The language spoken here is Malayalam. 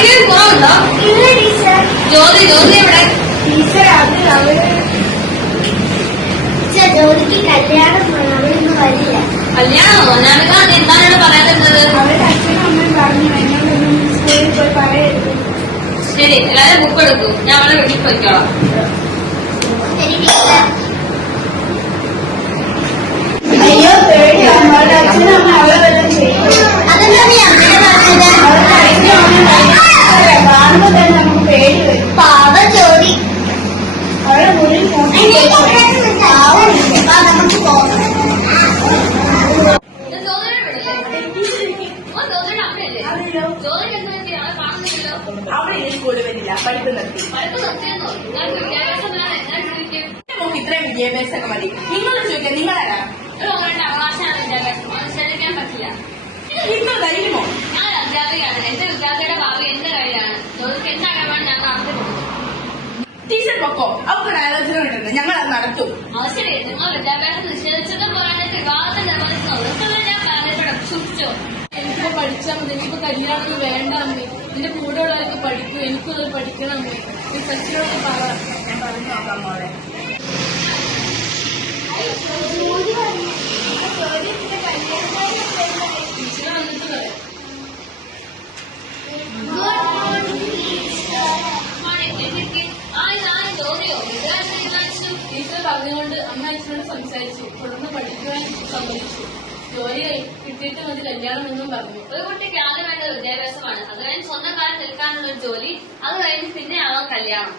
ആരെങ്കിലും കുറവുണ്ടോ? ഇല്ല ടീച്ചർ. ജ്യോതി എവിടെ? ടീച്ചർ ജോലിക്ക് കല്യാണം അവരൊന്നും വരില്ല. കല്യാണമോ? ഞാനിത് എന്താണ് പറയാതിരുന്നത്? അവരുടെ അച്ഛനും അമ്മയും പറഞ്ഞു എന്നോടൊന്നും സ്കൂളിൽ പോയി പറയരുത്. ശരി, എല്ലാവരും ബുക്ക് എടുക്കൂ. ഞാൻ അവളെ വീട്ടിൽ പോയിക്കോളാം. അയ്യോ പേടി, അവരുടെ അച്ഛനും അമ്മ അവളെ വല്ലതും ചെയ്യും. അതെന്താ നീ അങ്ങനെ പറഞ്ഞത്? അവരുടെ അച്ഛനും അമ്മയും കാണുമ്പോ തന്നെ നമുക്ക് പേടി വരും. പാവ ജോലി. അവരുടെ മുന്നിൽ നമുക്ക് പോകാം. അവിടെ ഇനി സ്കൂളിൽ വരില്ല, പഠിപ്പ് നിർത്തി. നമുക്ക് ഇത്രയും വിദ്യാഭ്യാസമൊക്കെ മതി. നിങ്ങൾ ചോദിക്കാം, നിങ്ങളാരാ? നിങ്ങൾ ധൈര്യമോ? ഞാൻ അധ്യാപികയാണ്. എന്റെ വിദ്യാർത്ഥിയുടെ ഭാവി എന്റെ കയ്യിലാണ്. ജോലിക്ക് എന്താകാൻ ഞാൻ നടത്തിക്കൊടുക്കും. ടീച്ചർ പൊക്കോ, അവർക്ക് ആലോചന കിട്ടുന്നത് ഞങ്ങൾ അത് നടത്തും. അവസരേ, നിങ്ങൾ വിദ്യാഭ്യാസം നിഷേധിച്ചത് പോരാഞ്ഞിട്ട് വിവാഹത്തെ നിർബന്ധിച്ചു. ഞാൻ പറഞ്ഞിട്ട് സൂക്ഷിച്ചോ. എനിക്കിപ്പോ പഠിച്ചാൽ മതി, എനിക്കിപ്പോ കല്യാണം വേണ്ട അമ്മേ. എന്റെ കൂടെ ഉള്ളവർക്ക് പഠിക്കൂ, എനിക്കത് പഠിക്കണം അമ്മേ. ഈ സച്ചിനോട് പറ. ഞാൻ പറഞ്ഞു നോക്കാം മോളെ. ടീച്ചറെ വന്നിട്ട് പറയാം. ടീച്ചർ പറഞ്ഞുകൊണ്ട് അമ്മ അച്ഛനോട് സംസാരിച്ചു. തുടർന്ന് പഠിക്കുവാൻ സമ്മതിച്ചു. ജോലി കിട്ടിയിട്ട് മതി കല്യാണം എന്നും പറഞ്ഞു. ഒരു കുട്ടിക്ക് ആദ്യം വേണ്ട വിദ്യാഭ്യാസമാണ്. അത് കഴിഞ്ഞ് സ്വന്തം കാലം നിൽക്കാനുള്ള ഒരു ജോലി, അത് കഴിഞ്ഞ് പിന്നെ ആവാം കല്യാണം.